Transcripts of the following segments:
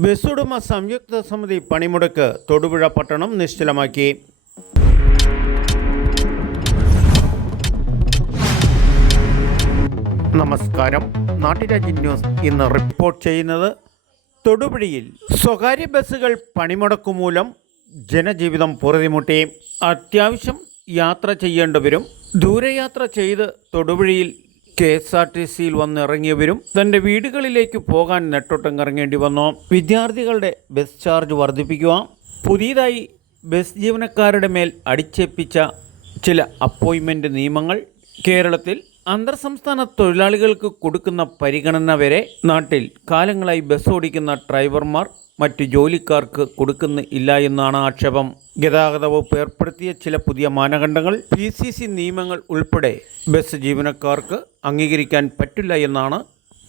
ബസ്സുടമ സംയുക്ത സമിതി പണിമുടക്ക് തൊടുപുഴ പട്ടണം നിശ്ചലമാക്കി. നമസ്കാരം. നാട്ടുരാജ്യ ന്യൂസ് ഇന്ന് റിപ്പോർട്ട് ചെയ്യുന്നത് തൊടുപുഴയിൽ സ്വകാര്യ ബസ്സുകൾ പണിമുടക്കുമൂലം ജനജീവിതം പൊറുതിമുട്ടി. അത്യാവശ്യം യാത്ര ചെയ്യേണ്ടവരും ദൂരയാത്ര ചെയ്ത് തൊടുപുഴയിൽ കെ എസ് ആർ ടി സിയിൽ വന്നിറങ്ങിയവരും തന്റെ വീടുകളിലേക്ക് പോകാൻ നെട്ടോട്ടം ഇറങ്ങേണ്ടി വന്നു. വിദ്യാർത്ഥികളുടെ ബസ് ചാർജ് വർദ്ധിപ്പിക്കുക പുതിയതായി ബസ് ജീവനക്കാരുടെ മേൽ അടിച്ചേൽപ്പിച്ച ചില അപ്പോയിൻമെന്റ് നിയമങ്ങൾ കേരളത്തിൽ അന്തർ സംസ്ഥാന തൊഴിലാളികൾക്ക് കൊടുക്കുന്ന പരിഗണന വരെ നാട്ടിൽ കാലങ്ങളായി ബസ് ഓടിക്കുന്ന ഡ്രൈവർമാർ മറ്റ് ജോലിക്കാർക്ക് കൊടുക്കുന്ന ഇല്ല എന്നാണ് ആക്ഷേപം. ഗതാഗത വകുപ്പ് ഏർപ്പെടുത്തിയ ചില പുതിയ മാനദണ്ഡങ്ങൾ പി സി സി നിയമങ്ങൾ ഉൾപ്പെടെ ബസ് ജീവനക്കാർക്ക് അംഗീകരിക്കാൻ പറ്റില്ല എന്നാണ്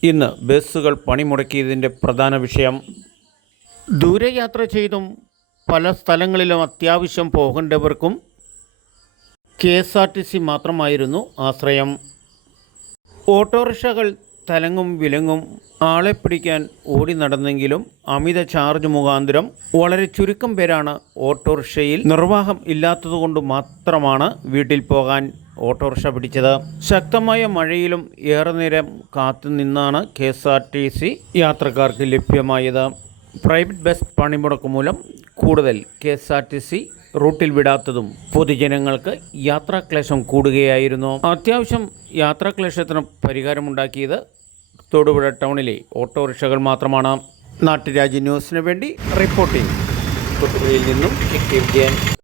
ഇന്ന് ബസ്സുകൾ പണിമുടക്കിയതിന്റെ പ്രധാന വിഷയം. ദൂരയാത്ര ചെയ്തും പല സ്ഥലങ്ങളിലും അത്യാവശ്യം പോകേണ്ടവർക്കും K S R T C മാത്രമായിരുന്നു ആശ്രയം. ഓട്ടോറിക്ഷകൾ തലങ്ങും വിലങ്ങും ആളെ പിടിക്കാൻ ഓടി നടന്നെങ്കിലും അമിത ചാർജ് മുഖാന്തരം വളരെ ചുരുക്കം പേരാണ് ഓട്ടോറിക്ഷയിൽ നിർവാഹം ഇല്ലാത്തതുകൊണ്ട് മാത്രമാണ് വീട്ടിൽ പോകാൻ ഓട്ടോറിക്ഷ പിടിച്ചത്. ശക്തമായ മഴയിലും ഏറെ നേരം കാത്തുനിന്നാണ് K S R T C യാത്രക്കാർക്ക് ലഭ്യമായത്. പ്രൈവറ്റ് ബസ് പണിമുടക്ക് മൂലം കൂടുതൽ K S R T C റൂട്ടിൽ വിടാത്തതും പൊതുജനങ്ങൾക്ക് യാത്രാക്ലേശം കൂടുകയായിരുന്നു. അത്യാവശ്യം യാത്രാക്ലേശത്തിന് പരിഹാരമുണ്ടാക്കിയത് തൊടുപുഴ ടൗണിലെ ഓട്ടോറിക്ഷകൾ മാത്രമാണ്. നാട്ടുരാജ്യ ന്യൂസിന് വേണ്ടി റിപ്പോർട്ടിംഗ് തൊടുപുഴയിൽ നിന്നും വിജയൻ.